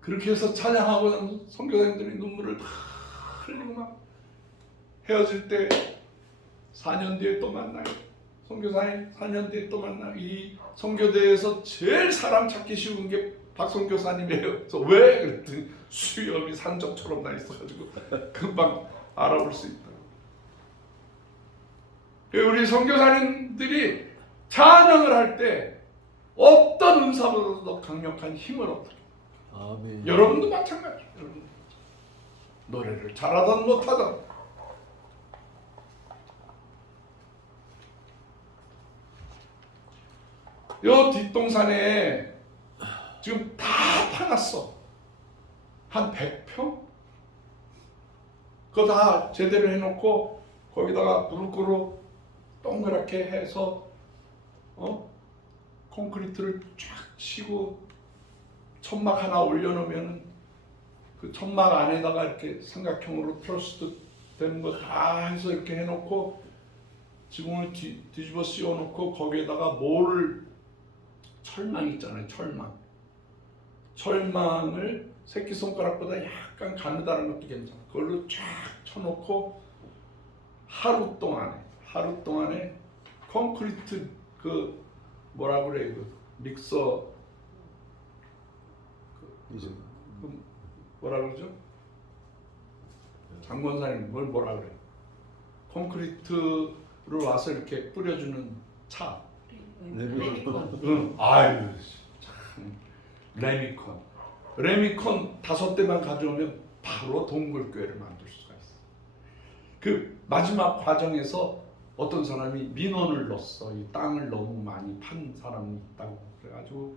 그렇게 해서 찬양하고 선교사님들이 눈물을 다 흘리고 막 헤어질 때 4년 뒤에 또 만나요. 선교사님 4년 뒤에 또 만나요. 이 선교대에서 제일 사람 찾기 쉬운 게 박선교사님이에요. 그래서 왜? 그랬더니 수염이 산적처럼 나 있어가지고 금방 알아볼 수 있다. 우리 선교사님들이 찬양을 할 때 어떤 은사보다도 더 강력한 힘을 얻어요. 아멘. 여러분도 마찬가지예요. 노래를 잘하든 못하든 요 뒷동산에 지금 다 파놨어. 한 100평? 그거 다 제대로 해놓고 거기다가 브루크로 동그랗게 해서 콘크리트를 쫙 치고 천막 하나 올려놓으면 그 천막 안에다가 이렇게 삼각형으로 트러스트 되는 거 다 해서 이렇게 해놓고 지붕을 뒤집어 씌워놓고 거기에다가 모를 철망 있잖아요. 철망을 새끼손가락보다 약간 가느다란 것도 괜찮아. 그걸로 쫙 쳐놓고 하루 동안에 콘크리트 그 뭐라 그래 그 믹서 이제 그 뭐라 그러죠? 장권사님 뭘 뭐라 그래? 콘크리트를 와서 이렇게 뿌려주는 차. 레미콘. 응. 아유 참 레미콘 5대만 가져오면 바로 동굴교회를 만들 수가 있어. 그 마지막 과정에서 어떤 사람이 민원을 넣었어. 이 땅을 너무 많이 판 사람이 있다고. 그래가지고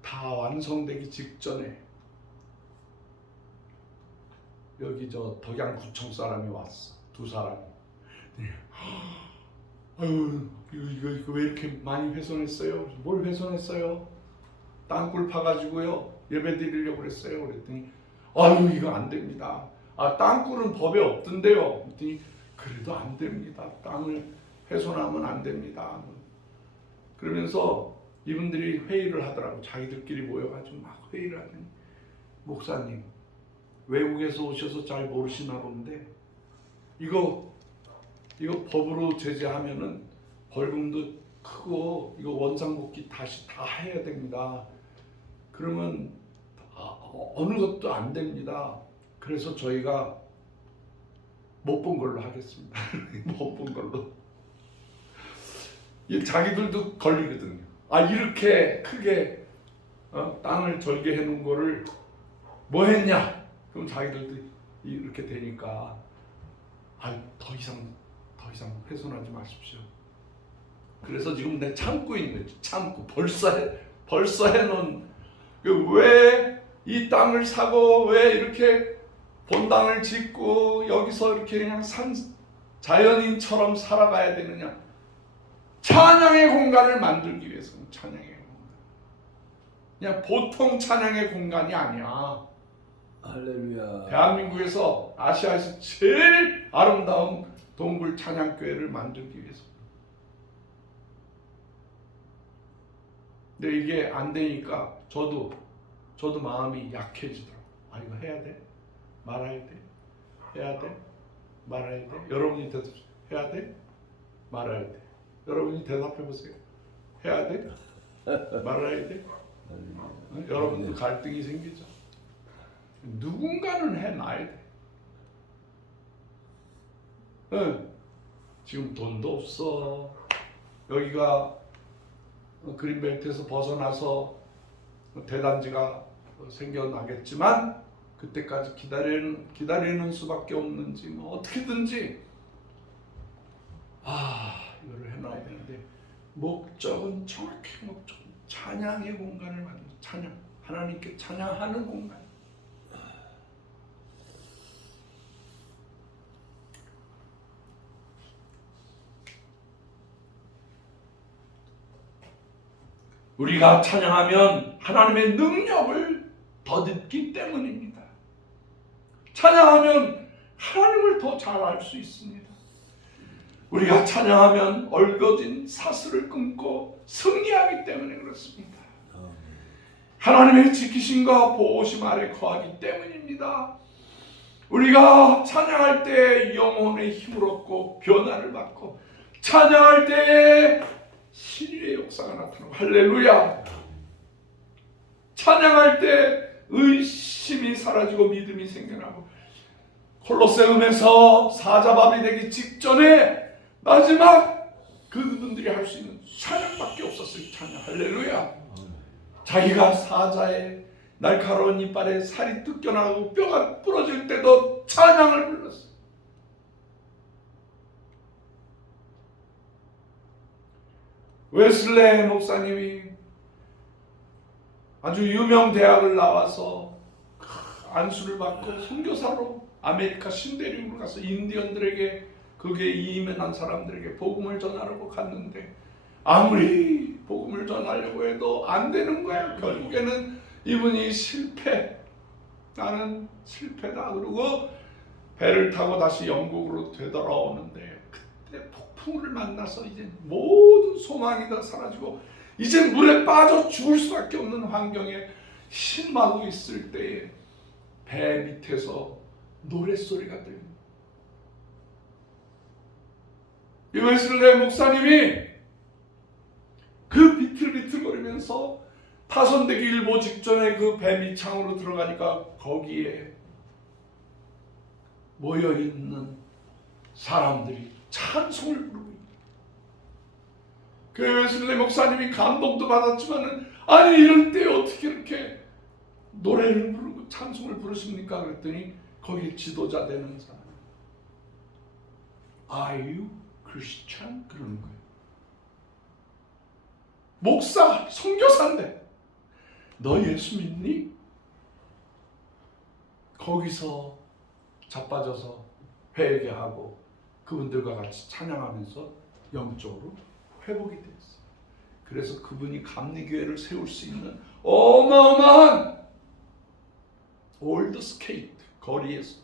다 완성되기 직전에 여기 저 덕양구청 사람이 왔어. 2사람이. 아유 이거 왜 이렇게 많이 훼손했어요? 뭘 훼손했어요? 땅굴 파가지고요 예배 드리려고 그랬어요. 그랬더니 아유 이거 안 됩니다. 아 땅굴은 법에 없던데요. 그랬더니 그래도 안 됩니다. 땅을 훼손하면 안 됩니다. 그러면서 이분들이 회의를 하더라고. 자기들끼리 모여가지고 막 회의를 하더니 목사님 외국에서 오셔서 잘 모르시나 본데 이거 법으로 제재하면은 벌금도 크고 이거 원상복귀 다시 다 해야 됩니다. 그러면 어느 것도 안 됩니다. 그래서 저희가 못 본 걸로 하겠습니다. 못 본 걸로. 자기들도 걸리거든요. 아 이렇게 크게 땅을 절개해 놓은 거를 뭐 했냐? 그럼 자기들도 이렇게 되니까 더 이상 훼손하지 마십시오. 그래서 지금 내 참고 있는 거지. 참고 벌써 해놓은 왜 이 땅을 사고 왜 이렇게 본당을 짓고 여기서 이렇게 그냥 자연인처럼 살아가야 되느냐? 찬양의 공간을 만들기 위해서는 찬양의 공간. 그냥 보통 찬양의 공간이 아니야. 할렐루야. 대한민국에서 아시아에서 제일 아름다운 동굴 찬양교회를 만들기 위해서. 근데 이게 안 되니까 저도 마음이 약해지더라고. 아 이거 해야 돼? 말아야 돼? 해야 돼? 말아야 돼? 여러분이 해야 돼? 말아야 돼? 여러분이 대답해 보세요. 해야 돼? 말아야 돼? 여러분도 갈등이 생기죠. 누군가는 해놔야 돼. 지금 돈도 없어. 여기가 그린벨트에서 벗어나서 대단지가 생겨나겠지만 그때까지 기다리는 수밖에 없는지 어떻게든지 이거를 해놔야 되는데 목적은 정확히 찬양의 공간을 만들어. 찬양, 하나님께 찬양하는 공간. 우리가 찬양하면 하나님의 능력을 덧입기 때문입니다. 찬양하면 하나님을 더 잘 알 수 있습니다. 우리가 찬양하면 얼거진 사슬을 끊고 승리하기 때문에 그렇습니다. 하나님의 지키심과 보호심 아래 거하기 때문입니다. 우리가 찬양할 때 영혼의 힘을 얻고 변화를 받고 찬양할 때 신유의 역사가 나타나고 할렐루야. 찬양할 때 의심이 사라지고 믿음이 생겨나고 콜로세움에서 사자밥이 되기 직전에 마지막 그분들이 할 수 있는 찬양밖에 없었어요. 찬양 할렐루야. 자기가 사자의 날카로운 이빨에 살이 뜯겨나가고 뼈가 부러질 때도 찬양을 불렀어요. 웨슬레 목사님이 아주 유명 대학을 나와서 안수를 받고 선교사로 아메리카 신대륙으로 가서 인디언들에게 거기에 이민한 사람들에게 복음을 전하려고 갔는데 아무리 복음을 전하려고 해도 안 되는 거야. 결국에는 이분이 실패. 나는 실패다. 그러고 배를 타고 다시 영국으로 되돌아오는데 그때 폭풍을 만나서 이제 모든 소망이 다 사라지고 이제 물에 빠져 죽을 수밖에 없는 환경에 신음하고 있을 때에 배 밑에서 노랫소리가 들립니다. 이 웨슬레 목사님이 그 비틀비틀거리면서 파손되기 일보 직전에 그 배 밑창으로 들어가니까 거기에 모여있는 사람들이 찬송을 부르고 있다. 그 웨슬레 목사님이 감동도 받았지만은 아니 이럴 때 어떻게 이렇게 노래를 부르고 찬송을 부르십니까? 그랬더니 거기 지도자 되는 사람 Are you Christian? 그러는 거예요. 목사, 선교사인데 너 예수 믿니? 거기서 자빠져서 회개하고 그분들과 같이 찬양하면서 영적으로 회복이 됐어요. 그래서 그분이 감리교회를 세울 수 있는 어마어마한 올드 스케이트 거리에서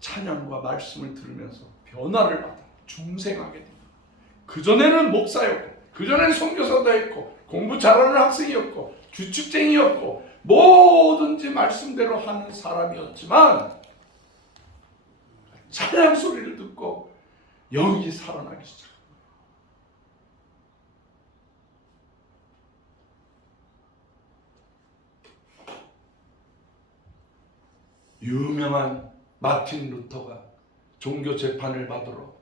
찬양과 말씀을 들으면서 변화를 받아 중생하게 됩니다. 그전에는 목사였고 그전에는 선교사도 했고 공부 잘하는 학생이었고 규칙쟁이였고 뭐든지 말씀대로 하는 사람이었지만 찬양 소리를 듣고 영이 살아나기 시작합니다. 유명한 마틴 루터가 종교 재판을 받으러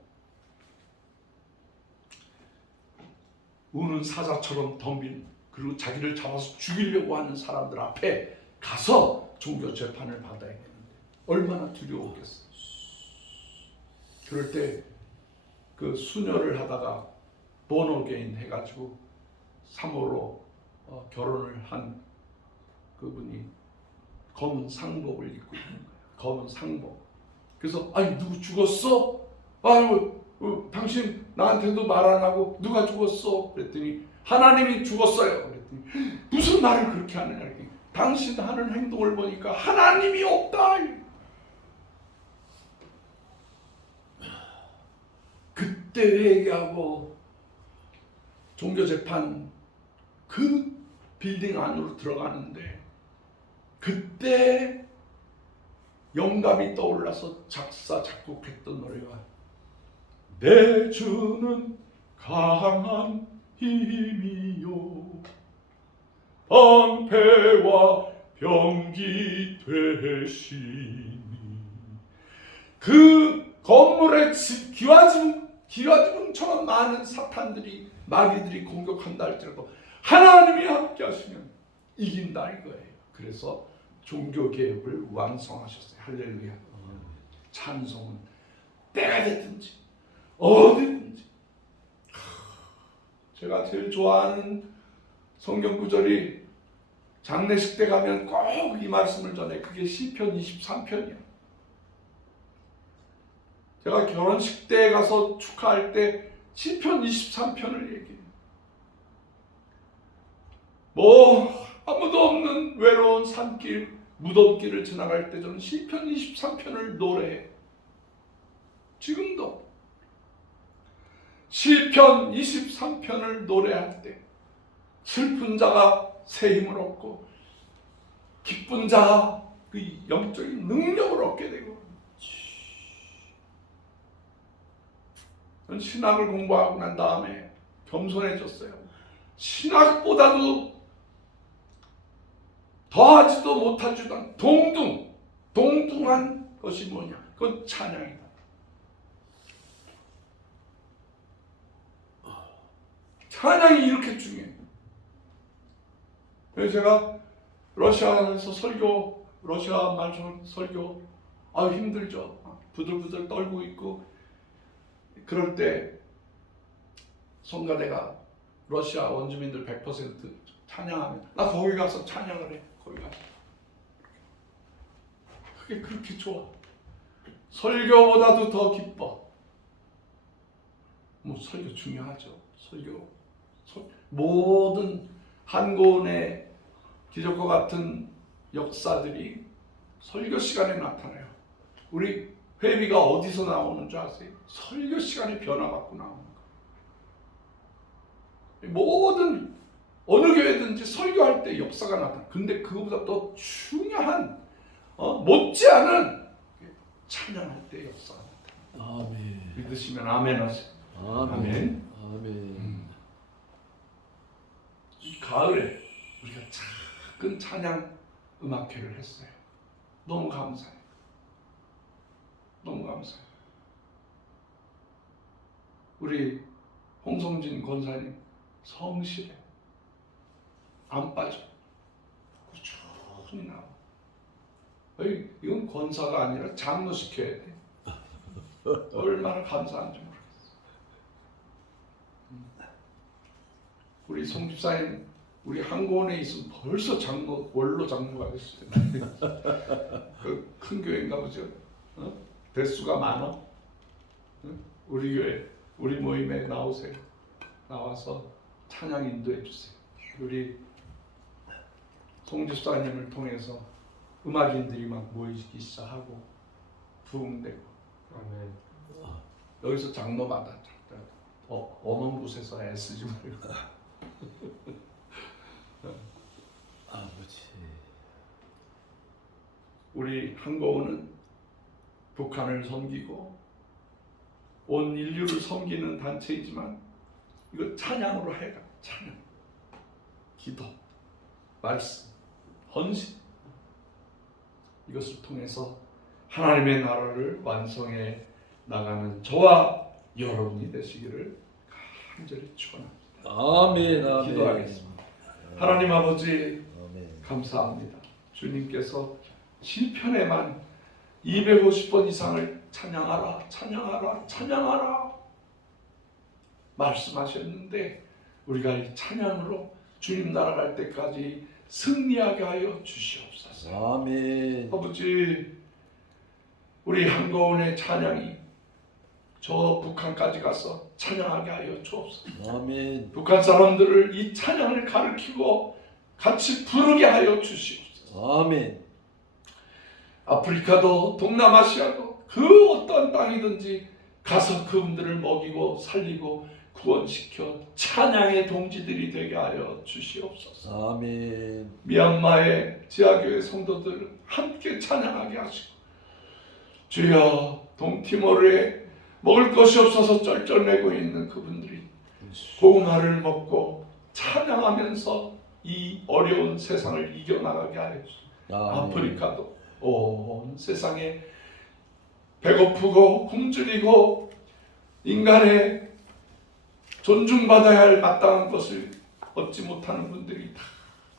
우는 사자처럼 덤빈 그리고 자기를 잡아서 죽이려고 하는 사람들 앞에 가서 종교 재판을 받아야겠는데 얼마나 두려웠겠어요. 그럴 때 그 수녀를 하다가 본어게인 해가지고 3호로 결혼을 한 그분이 검은 상복을 입고 있는 거예요. 검은 상복. 그래서 아니 누구 죽었어? 아유 당신 나한테도 말 안 하고 누가 죽었어? 그랬더니 하나님이 죽었어요. 그랬더니 무슨 말을 그렇게 하느냐? 그랬더니 당신 하는 행동을 보니까 하나님이 없다. 그때 회개하고 종교재판 그 빌딩 안으로 들어가는데 그때 영감이 떠올라서 작곡했던 노래가 내 주는 강한 힘이요 방패와 병기 되시니 그 건물에 기와지붕처럼 많은 사탄들이 마귀들이 공격한다 할지라도 하나님이 함께 하시면 이긴다 이거예요. 그래서 종교개혁을 완성하셨어요. 할렐루야. 찬송은 때가 됐든지 어디든지. 제가 제일 좋아하는 성경 구절이 장례식 때 가면 꼭 이 말씀을 전해. 그게 시편 23편이야. 제가 결혼식 때 가서 축하할 때 시편 23편을 얘기해요. 아무도 없는 외로운 산길, 무덤길을 지나갈 때 저는 시편 23편을 노래해. 지금도 시편 23편을 노래할 때 슬픈 자가 새 힘을 얻고 기쁜 자가 그 영적인 능력을 얻게 되고 저는 신학을 공부하고 난 다음에 겸손해졌어요. 신학보다도 더하지도 못하지도 않은 동등한 것이 뭐냐? 그건 찬양이다. 찬양이 이렇게 중요해요. 그래서 제가 러시아에서 러시아 말 설교, 힘들죠. 부들부들 떨고 있고, 그럴 때 성가대가 러시아 원주민들 100% 찬양하면, 나 거기 가서 찬양을 해. 거기 가서. 그게 그렇게 좋아. 설교보다도 더 기뻐. 설교 중요하죠. 모든 한권의 기적과 같은 역사들이 설교 시간에 나타나요. 우리 회비가 어디서 나오는 줄 아세요? 설교 시간에 변화받고 나오는 거예요. 모든 어느 교회든지 설교할 때 역사가 나타나. 근데 그거보다 더 중요한 못지않은 찬양할 때 역사가 나타나. 아멘. 믿으시면 아멘 하세요. 아멘. 아멘. 이 가을에 우리가 작은 찬양 음악회를 했어요. 너무 감사해요. 너무 감사해요. 우리 홍성진 권사님 성실해. 안 빠져. 꾸준히 나와. 이건 권사가 아니라 장로 시켜야 돼. 얼마나 감사한지 모르겠어. 우리 송 집사님 우리 한국원에 있으면 벌써 장로 원로 장로가 됐을 텐데 그 큰 교회인가 보죠. 대수가 많아. 우리 교회 우리 모임에 나오세요. 나와서 찬양 인도해 주세요. 우리 송 집사님을 통해서 음악인들이 막 모이기 시작하고 부흥되고. 아멘. 여기서 장로 받았죠. 어느 곳에서 애쓰지 말고. 아버지. 우리 한국은 북한을 섬기고 온 인류를 섬기는 단체이지만 이거 찬양으로 해가. 찬양, 기도, 말씀, 헌신 이것을 통해서 하나님의 나라를 완성해 나가는 저와 여러분이 되시기를 간절히 축원합니다. 아멘. 아멘. 기도하겠습니다. 하나님 아버지 아멘. 감사합니다. 주님께서 시편에만 250번 이상을 찬양하라, 찬양하라, 찬양하라 말씀하셨는데 우리가 이 찬양으로 주님 나라 갈 때까지 승리하게 하여 주시옵소서. 아멘. 아버지 우리 한국원의 찬양이 저 북한까지 가서 찬양하게 하여 주옵소서. 아멘. 북한 사람들을 이 찬양을 가르치고 같이 부르게 하여 주시옵소서. 아멘. 아프리카도 동남아시아도 그 어떤 땅이든지 가서 그분들을 먹이고 살리고 구원시켜 찬양의 동지들이 되게 하여 주시옵소서. 아멘. 미얀마의 지하교회 성도들 함께 찬양하게 하시고 주여 동티모르에 먹을 것이 없어서 쩔쩔매고 있는 그분들이 고구마를 먹고 찬양하면서 이 어려운 세상을 이겨나가게 하여 주시옵소서. 아프리카도 온 세상에 배고프고 굶주리고 인간의 존중받아야 할 마땅한 것을 얻지 못하는 분들이 다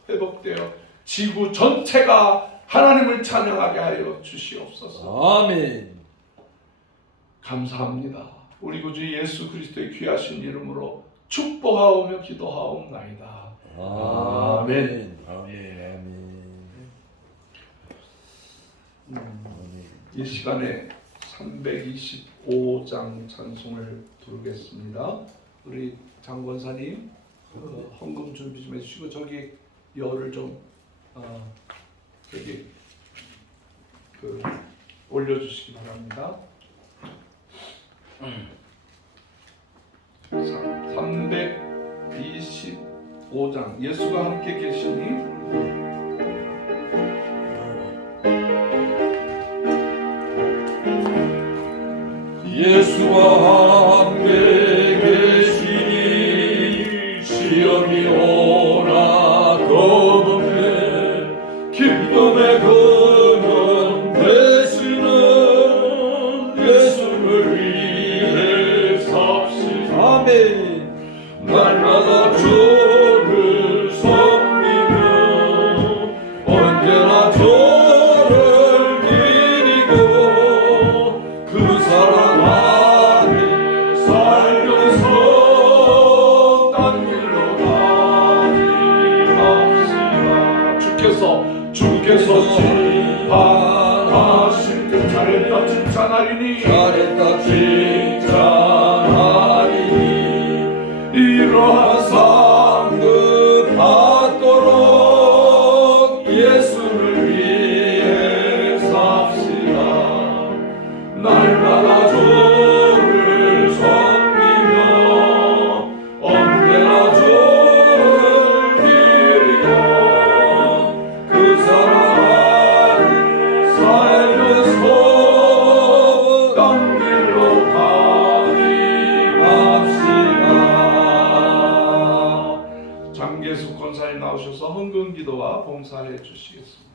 회복되어 지구 전체가 하나님을 찬양하게 하여 주시옵소서. 아멘. 감사합니다. 우리 구주 예수 그리스도의 귀하신 이름으로 축복하오며 기도하옵나이다. 아멘. 아멘. 이 시간에 325장 찬송을 부르겠습니다. 우리 장권사님 헌금 준비 좀 해주시고 저기 열을 좀 저기 올려주시기 바랍니다. 325장 예수가 함께 계시니 예수와 함께 계시니 시험이 오나 겁없네 기쁨의 근원 되시는 예수를 위해 삽시다. 아멘. 날마다 주를 섬기며 언제나 저를 드리고 그 사랑 안에 살면서 딴 길로 가지 맙시다. 주께서 칭찬하실 때 잘했다 칭찬하리니 잘했다 칭찬하리니 이러한 상급 받도록 예수를 위해 나오셔서 헌금기도와 봉사해 주시겠습니다.